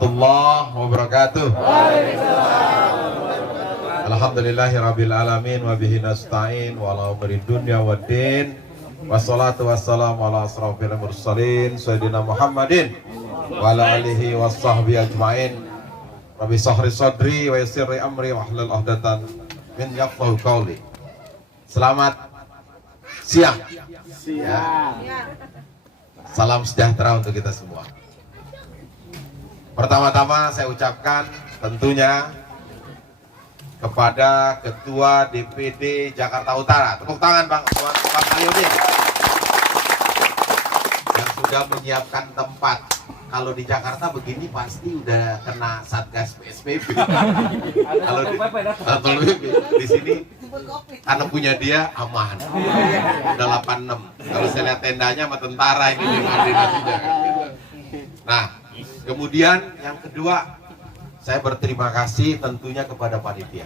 warahmatullahi wabarakatuh. Alhamdulillahirabbil alamin wa bihi nasta'in wa ala umuri dunya waddin. Wassalatu wassalamu ala asrofil mursalin sayyidina Muhammadin wa ala alihi washabbihi ajmain. Rabbi sahri sadri wa yassirli amri wa hlul 'uqdatam min yafqahu qawli. Selamat siang. Ya. Salam sejahtera untuk kita semua. Pertama-tama saya ucapkan tentunya kepada Ketua DPD Jakarta Utara, tepuk tangan Bang Aliudin, yang sudah menyiapkan tempat. Kalau di Jakarta begini pasti udah kena Satgas PSBB. Kalau di sini karena punya dia aman. Udah 86. Kalau saya lihat tendanya sama tentara ini koordinasinya. Nah, kemudian yang kedua, saya berterima kasih tentunya kepada panitia.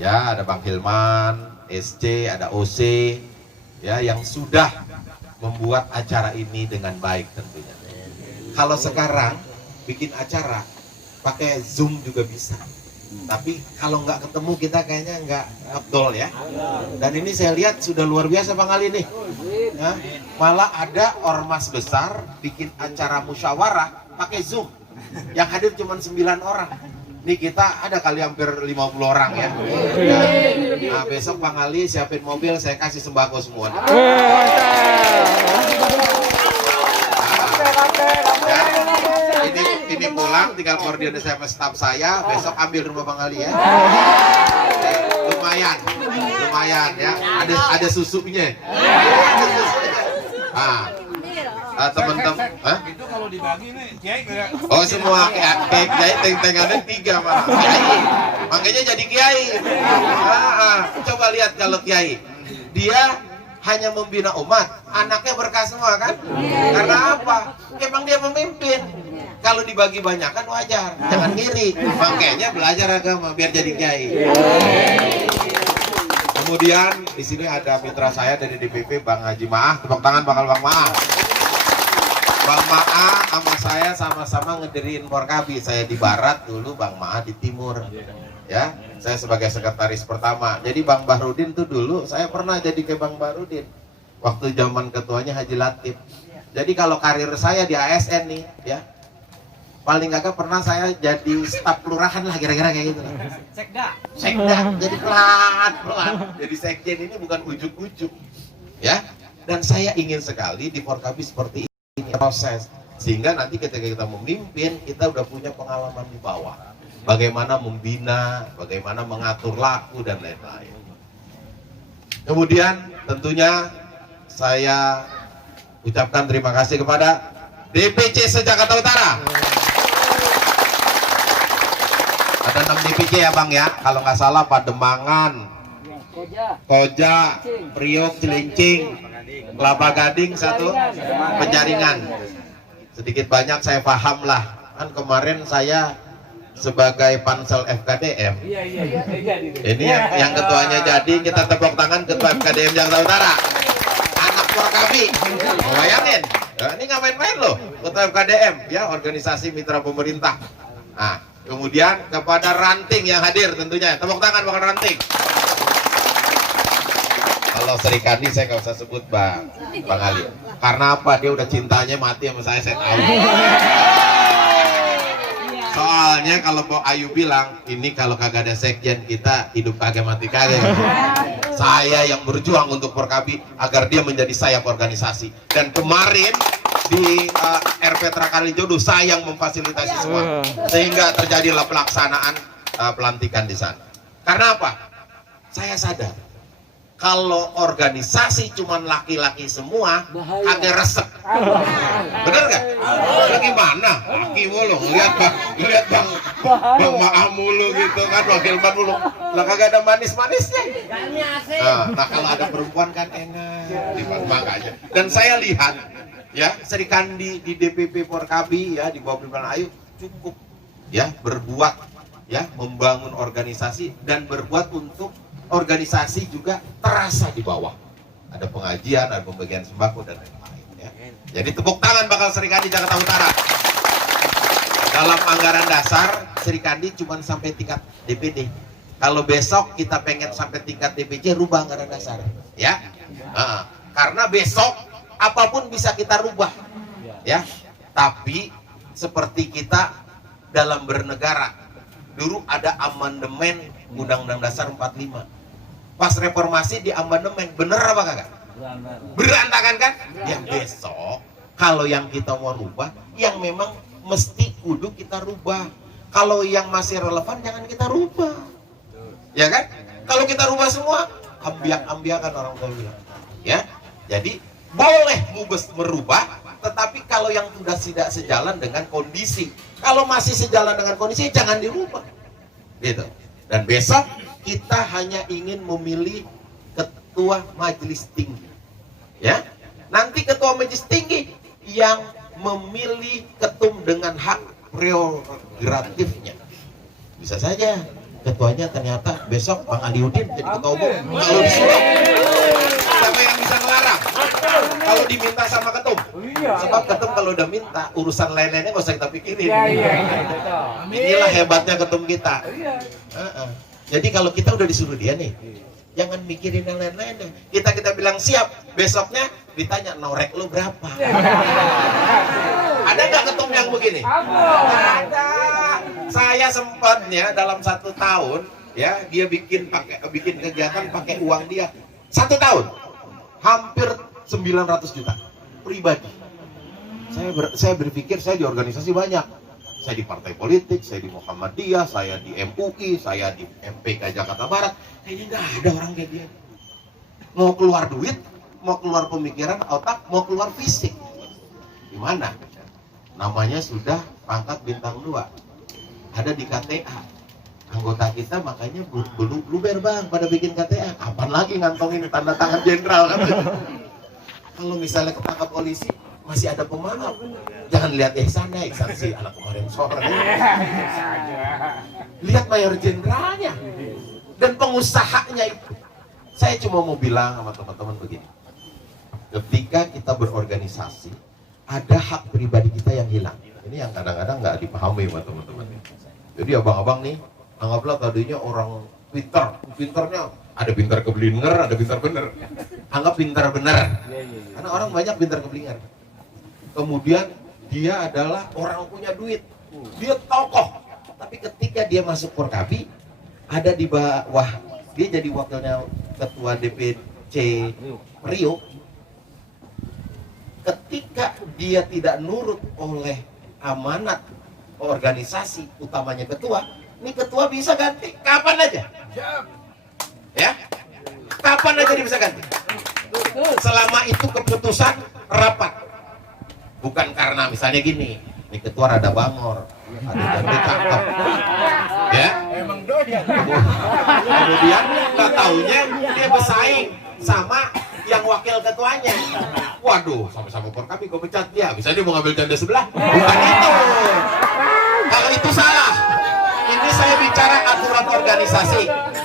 Ya, ada Bang Hilman, SC, ada OC, ya, yang sudah membuat acara ini dengan baik tentunya. Kalau sekarang bikin acara pakai Zoom juga bisa. Tapi kalau nggak ketemu kita kayaknya nggak afdol ya. Dan ini saya lihat sudah luar biasa Bang Ali nih. Ya, malah ada ormas besar bikin acara musyawarah pakai Zoom. Yang hadir cuma 9 orang. Nih kita ada kali hampir 50 orang ya. Nah, besok Bang Ali siapin mobil, saya kasih sembako semua. Ini pulang tinggal koordinasi sama staf saya, besok ambil rumah Bang Ali ya. Lumayan ya. Ada susunya. Teman-teman, itu kalau dibagi nih, kiai enggak? Oh semua kiai teng-tengannya 3 malah. Kiai. Makanya jadi kiai. Coba lihat kalau kiai, dia hanya membina umat, anaknya berkah semua kan? Karena apa? Emang dia memimpin. Kalau dibagi banyak kan wajar, jangan ngiri. Makanya belajar agama biar jadi kiai. Kemudian di sini ada mitra saya dari DPP Bang Haji Maah, tepuk tangan bakal Bang Maah. Bang Maah sama saya sama-sama ngediriin Porkabi. Saya di barat dulu, Bang Maah di timur. Ya, saya sebagai sekretaris pertama. Jadi Bang Bahrudin tuh dulu saya pernah jadi ke Bang Bahrudin waktu zaman ketuanya Haji Latif. Jadi kalau karir saya di ASN nih, ya paling kagak pernah saya jadi staf kelurahan lah kira-kira kayak gitu. Sekda, jadi pelan-pelan. Jadi sekjen ini bukan ujuk-ujuk, ya. Dan saya ingin sekali di Porkabi seperti ini proses, sehingga nanti ketika kita memimpin kita udah punya pengalaman di bawah. Bagaimana membina, bagaimana mengatur laku dan lain-lain. Kemudian tentunya saya ucapkan terima kasih kepada DPC se-Jakarta Utara. Ada 6 DPC ya Bang ya, kalau nggak salah Pademangan, Koja, Priok, Cilincing, Kelapa Gading 1, Penjaringan. Sedikit banyak saya paham lah, kan kemarin saya sebagai pansel FKDM. Ini yang ketuanya jadi, kita tepuk tangan ketua FKDM Jakarta Utara. Anak Porkabi, bayangin, ini nggak main-main loh, ketua FKDM ya, organisasi mitra pemerintah. Nah, kemudian kepada Ranting yang hadir tentunya, tepuk tangan bakal Ranting. Kalau Sri Kandi saya nggak usah sebut Bang Ali. Karena apa? Dia udah cintanya mati sama saya tahu. Soalnya kalau Pak Ayu bilang, ini kalau kagak ada sekjen kita hidup kagak mati kagak. Saya yang berjuang untuk Porkabi agar dia menjadi sayap organisasi. Dan kemarin di RP Kalijodo saya yang memfasilitasi semua, sehingga terjadilah pelaksanaan pelantikan di sana. Karena apa? Saya sadar kalau organisasi cuman laki-laki semua agak resep. Bener gak? Gimana? Laki mulu, lihat bang Maah mulu gitu kan, wakil man mulu. Lah kagak ada manis-manisnya. Nah kalau ada perempuan kan enak, makanya. Dan saya lihat ya Sri Kandi di DPP Porkabi ya di bawah pimpinan Ayu cukup ya berbuat ya membangun organisasi dan berbuat untuk organisasi juga terasa di bawah. Ada pengajian, ada pembagian sembako dan lain-lain ya. Jadi tepuk tangan bakal Sri Kandi Jakarta Utara. dalam anggaran dasar Sri Kandi cuma sampai tingkat DPD. Kalau besok kita pengen sampai tingkat DPC, rubah anggaran dasar, ya. Karena besok apapun bisa kita rubah, ya. Tapi seperti kita dalam bernegara, dulu ada amandemen Undang-Undang Dasar 45. Pas reformasi di amandemen, bener apa kagak? Berantakan kan? Yang besok kalau yang kita mau rubah, yang memang mesti kudu kita rubah. Kalau yang masih relevan jangan kita rubah, ya kan? Kalau kita rubah semua, ambiak-ambiakan orang tua bilang, ya. Jadi boleh mubes merubah, tetapi kalau yang sudah tidak sejalan dengan kondisi, kalau masih sejalan dengan kondisi jangan dirubah, gitu. Dan besok kita hanya ingin memilih ketua majelis tinggi, ya. Nanti ketua majelis tinggi yang memilih ketum dengan hak prerogatifnya. Bisa saja ketuanya ternyata besok Bang Aliudin jadi ketua umum. Kalau disuruh, siapa yang bisa melarang? Kalau diminta sama ketum, sebab ketum kalau udah minta urusan lain-lainnya nggak usah kita pikirin. Inilah hebatnya ketum kita. Jadi kalau kita udah disuruh dia nih, jangan mikirin yang lain-lain deh. Kita bilang siap, besoknya ditanya norek lu berapa? Ada nggak ketum yang begini? Ada. Saya sempatnya dalam 1 tahun, ya dia bikin kegiatan pakai uang dia 1 tahun, hampir 900 juta pribadi. Saya berpikir saya di organisasi banyak. Saya di partai politik, saya di Muhammadiyah, saya di MUI, saya di MPK Jakarta Barat. Kayaknya nggak ada orang kayak dia. Mau keluar duit, mau keluar pemikiran, otak, mau keluar fisik. Gimana? Namanya sudah pangkat bintang 2. Ada di KTA. Anggota kita makanya belum bluber bang pada bikin KTA. Kapan lagi ngantongin tanda tangan jenderal kan? Kalau misalnya ketangkap polisi, masih ada pemaaf. Jangan lihat Ihsan sih anak kemarin sore. Lihat mayor jenderalnya dan pengusahanya itu. Saya cuma mau bilang sama teman-teman begini. Ketika kita berorganisasi, ada hak pribadi kita yang hilang. Ini yang kadang-kadang nggak dipahami sama teman-teman. Jadi abang-abang nih, anggaplah tadinya orang pinternya ada pintar keblinger, ada pintar bener. Anggap pintar bener. Karena orang banyak pintar keblinger. Kemudian dia adalah orang punya duit, dia tokoh. Tapi ketika dia masuk Porkabi, ada di bawah, dia jadi wakilnya ketua DPC Priok. Ketika dia tidak nurut oleh amanat organisasi, utamanya ketua, ini ketua bisa ganti kapan aja, ya, kapan aja dia bisa ganti. Selama itu keputusan rapat. Bukan karena misalnya gini, ini ketua rada bangor, ada yang cakep, ya. Kemudian nggak taunya dia bersaing sama yang wakil ketuanya. Waduh, sama-sama Porkabi gue pecat dia. Bisa dia mau ngambil janda sebelah? Bukan itu. Kalau itu salah. Ini saya bicara aturan organisasi,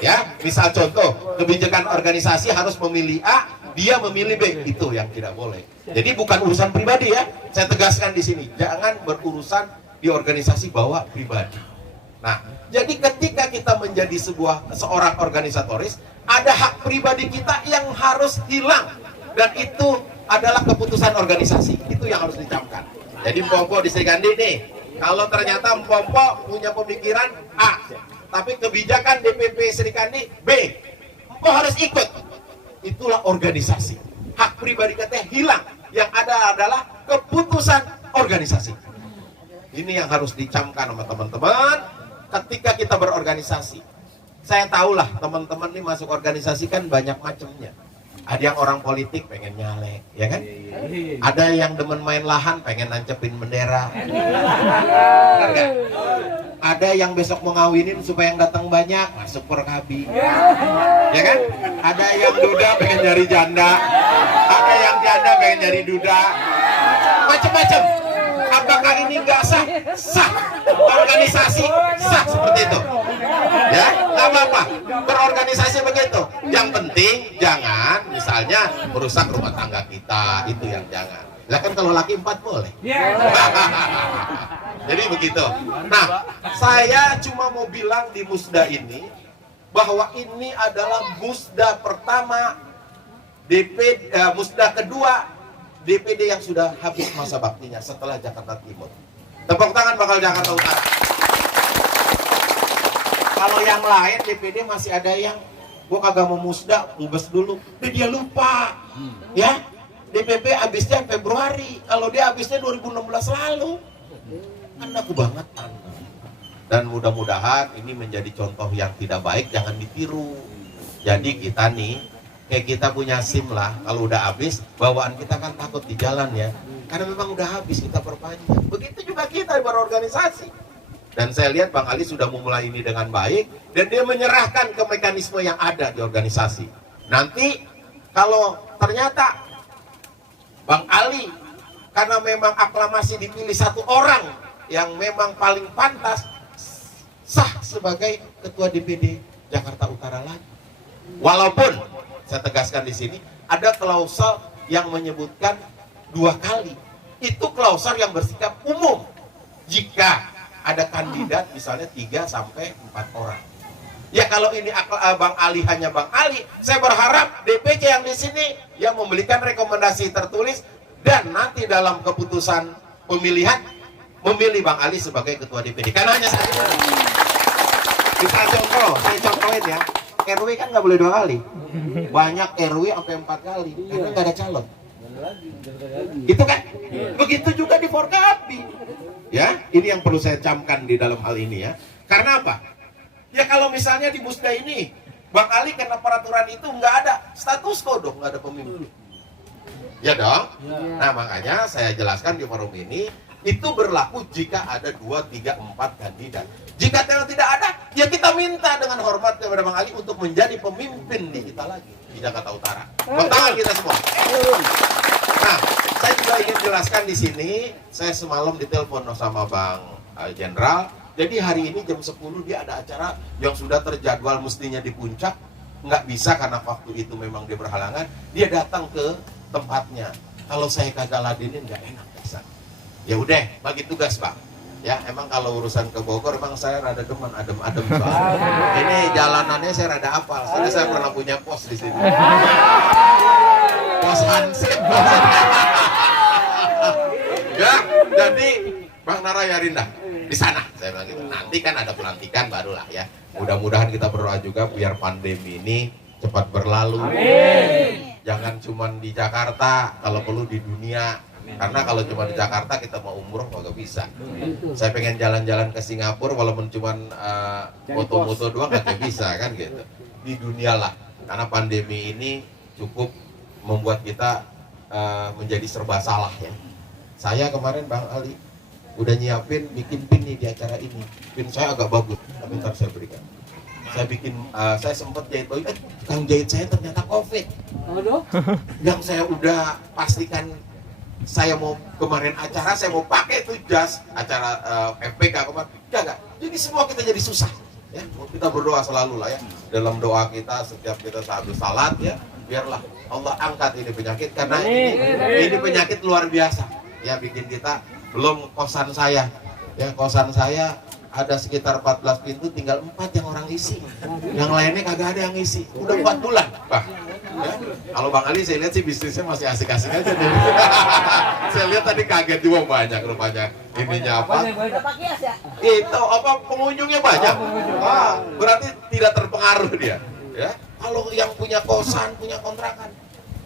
ya. Misal contoh, kebijakan organisasi harus memilih A, dia memilih B, itu yang tidak boleh. Jadi bukan urusan pribadi ya. Saya tegaskan di sini, jangan berurusan di organisasi bawa pribadi. Nah, jadi ketika kita menjadi seorang organisatoris, ada hak pribadi kita yang harus hilang, dan itu adalah keputusan organisasi. Itu yang harus dicamkan. Jadi Mpompo di Sri Kandi nih, kalau ternyata Mpompo punya pemikiran A, tapi kebijakan DPP Sri Kandi B, Mpompo harus ikut. Itulah organisasi. Hak pribadi kita hilang. Yang ada adalah keputusan organisasi. Ini yang harus dicamkan sama teman-teman ketika kita berorganisasi. Saya tahulah teman-teman nih masuk organisasi kan banyak macamnya. Ada yang orang politik pengen nyalek, ya kan? Ada yang demen main lahan pengen nancepin bendera. Benar gak? Ada yang besok mau ngawinin supaya yang datang banyak masuk Porkabi, ya kan? Ada yang duda pengen nyari janda, ada yang janda pengen nyari duda, macam-macam. Apakah ini nggak sah? Sah. Organisasi sah seperti itu, ya, nggak apa-apa. Berorganisasi begitu. Yang penting jangan misalnya merusak rumah tangga kita, itu yang jangan. Lah kan kalau laki 4 boleh. Jadi begitu. Nah, saya cuma mau bilang di Musda ini bahwa ini adalah Musda pertama Musda kedua DPD yang sudah habis masa baktinya setelah Jakarta Timur. Tepuk tangan bakal Jakarta Utara. Kalau yang lain DPD masih ada yang gua kagak mau Musda, mubes dulu. Dia lupa. Ya. DPP habisnya Februari. Kalau dia habisnya 2016 lalu. Kan aku banget. Dan mudah-mudahan ini menjadi contoh yang tidak baik, jangan ditiru. Jadi kita nih, kayak kita punya SIM lah, kalau udah habis, bawaan kita kan takut di jalan ya. Karena memang udah habis, kita perpanjang. Begitu juga kita berorganisasi. Dan saya lihat Bang Ali sudah memulai ini dengan baik, dan dia menyerahkan ke mekanisme yang ada di organisasi. Nanti kalau ternyata Bang Ali, karena memang aklamasi dipilih satu orang yang memang paling pantas, sah sebagai ketua DPD Jakarta Utara lagi. Walaupun saya tegaskan di sini ada klausel yang menyebutkan 2 kali. Itu klausel yang bersifat umum. Jika ada kandidat misalnya 3 sampai 4 orang. Ya kalau ini Bang Ali hanya Bang Ali, saya berharap DPC yang di sini yang memberikan rekomendasi tertulis dan nanti dalam keputusan pemilihan memilih Bang Ali sebagai ketua DPD. Karena hanya satu. Kita contoh, saya contohin ya. RW kan nggak boleh 2 kali. Banyak RW sampai 4 kali karena nggak ada calon. Gitu kan? Begitu juga di Forkapmi. Ya, ini yang perlu saya camkan di dalam hal ini ya. Karena apa? Ya kalau misalnya di Musda ini Bang Ali karena peraturan itu nggak ada status quo dong, nggak ada pemimpin. Ya dong. Nah makanya saya jelaskan di forum ini itu berlaku jika ada 2, 3, 4 kandidat. Jika tidak ada, ya kita minta dengan hormat kepada Bang Ali untuk menjadi pemimpin di kita lagi di Jakarta Utara. Bertangan kita semua. Nah, saya juga ingin jelaskan di sini. Saya semalam ditelepon sama Bang Jenderal. Jadi hari ini jam 10 dia ada acara yang sudah terjadwal mestinya di puncak. Nggak bisa karena waktu itu memang dia berhalangan. Dia datang ke tempatnya. Kalau saya kagak ladenin nggak enak. Ya udah, bagi tugas Bang. Ya emang kalau urusan ke Bogor emang saya rada demen adem-adem Bang. Ini jalanannya saya rada hafal. Soalnya saya pernah punya pos di sini. Pos Hansip. Ya, jadi Bang Narayarinda di sana saya bilang gitu. Nanti kan ada pelantikan barulah ya. Mudah-mudahan kita berdoa juga biar pandemi ini cepat berlalu. Amin. Jangan cuma di Jakarta, kalau perlu di dunia. Karena kalau cuma di Jakarta kita mau umroh nggak bisa. Saya pengen jalan-jalan ke Singapura walaupun cuma foto-foto doang nggak bisa kan gitu. Di dunia lah. Karena pandemi ini cukup membuat kita menjadi serba salah ya. Saya kemarin Bang Ali udah nyiapin bikin pin nih di acara ini. Pin saya agak bagus, tapi ntar saya berikan. Saya bikin, saya sempat jahit baju, tukang jahit saya ternyata COVID. Yang saya udah pastikan saya mau kemarin acara, saya mau pakai tuh jas acara FPK kemarin, jaga. Jadi semua kita jadi susah. Ya, kita berdoa selalu lah ya. Dalam doa kita setiap kita habis salat ya, biarlah Allah angkat ini penyakit karena ini penyakit luar biasa. Ya bikin kita belum kosan saya. Ya kosan saya ada sekitar 14 pintu, tinggal 4 yang orang isi. Yang lainnya kagak ada yang isi. Udah 4 bulan, Pak. Ya. Kalau Bang Ali saya lihat sih bisnisnya masih asik-asik aja deh. Saya lihat tadi kaget juga banyak rupanya. Ininya apa? Itu apa pengunjungnya banyak. Ah, berarti tidak terpengaruh dia. Ya. Kalau yang punya kosan, punya kontrakan,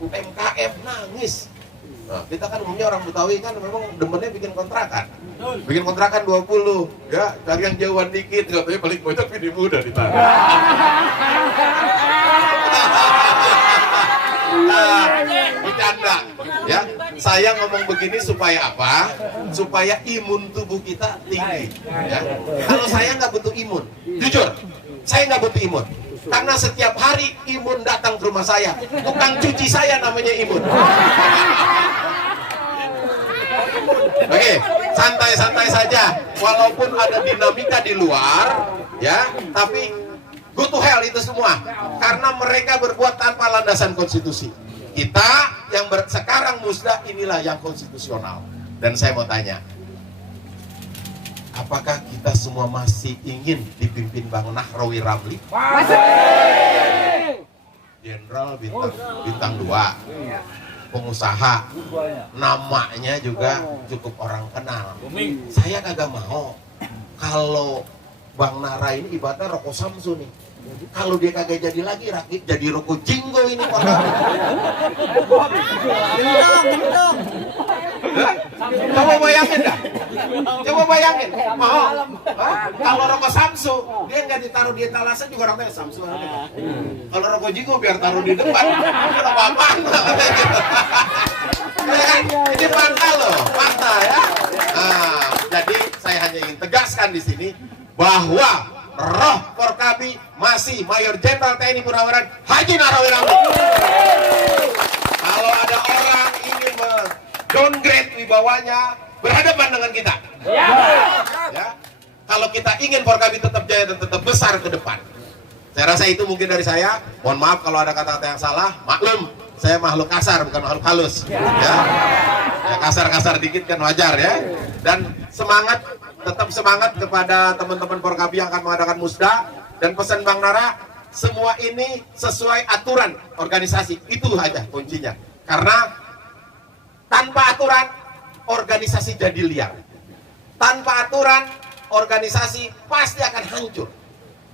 UMKM nangis. Nah, kita kan umumnya orang Betawi kan memang demennya bikin kontrakan. Bikin kontrakan 20, ya, cari yang jauhan dikit, katanya paling banyak pilih muda di tanah. Nah, bercanda. Ya, saya ngomong begini supaya apa? Supaya imun tubuh kita tinggi. Ya. Kalau saya nggak butuh imun, jujur, saya nggak butuh imun. Karena setiap hari imun datang ke rumah saya. Tukang cuci saya namanya imun. Oke, santai-santai saja. Walaupun ada dinamika di luar, ya, tapi go to hell itu semua. Karena mereka berbuat tanpa landasan konstitusi. Kita yang sekarang Musda inilah yang konstitusional. Dan saya mau tanya, apakah kita semua masih ingin dipimpin Bang Nahrawi Ramli? Jenderal bintang 2, pengusaha, namanya juga cukup orang kenal. Saya kagak mau kalau Bang Nara ini ibaratnya rokok Samsu nih. Kalau dia kagak jadi lagi rakit jadi rokok Jinggo ini Pak. Gendong. Coba bayangin dah. Coba bayangin. Mau? Kalau rokok Samsu dia nggak ditaruh di etalasan juga orang tanya Samsu. Kalau rokok Jinggo biar taruh di depan. Udah apa-apaan. Ini fakta loh, fakta ya. Nah, jadi saya hanya ingin tegaskan di sini bahwa roh Forkabi masih Mayor Jenderal TNI Purnawirawan Haji Nahrawi Ramli. Kalau ada orang ingin downgrade wibawanya, berhadapan dengan kita. Ya. Kalau kita ingin Forkabi tetap jaya dan tetap besar ke depan. Saya rasa itu mungkin dari saya. Mohon maaf kalau ada kata-kata yang salah. Maklum, saya makhluk kasar bukan makhluk halus. Ya, kasar-kasar dikit kan wajar ya. Dan semangat, tetap semangat kepada teman-teman Forkabi yang akan mengadakan musda. Dan pesan Bang Nara, semua ini sesuai aturan organisasi. Itu aja kuncinya. Karena tanpa aturan organisasi jadi liar. Tanpa aturan organisasi pasti akan hancur.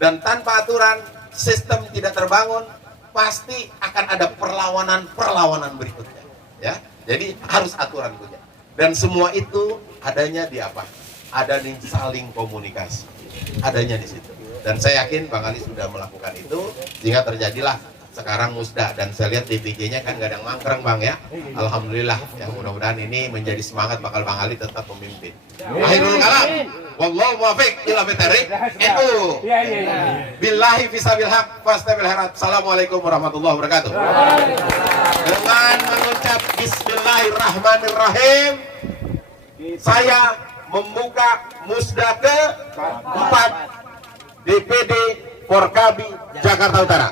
Dan tanpa aturan sistem tidak terbangun, pasti akan ada perlawanan berikutnya. Ya, jadi harus aturan punya. Dan semua itu adanya di apa? Ada di saling komunikasi. Adanya di situ. Dan saya yakin Bang Ali sudah melakukan itu sehingga terjadilah sekarang musda. Dan saya lihat DPJ-nya kan gak ada yang mangkreng Bang ya. Alhamdulillah. Ya mudah-mudahan ini menjadi semangat bakal Bang Ali tetap memimpin. Akhirul kalam. Wallahu muwaffiq ila bitariq. Itu. Billahi fisabil haq fastabil harat. Assalamualaikum warahmatullahi wabarakatuh. Dengan mengucap bismillahirrahmanirrahim, saya membuka musda ke-4 DPD Forkabi Jakarta Utara.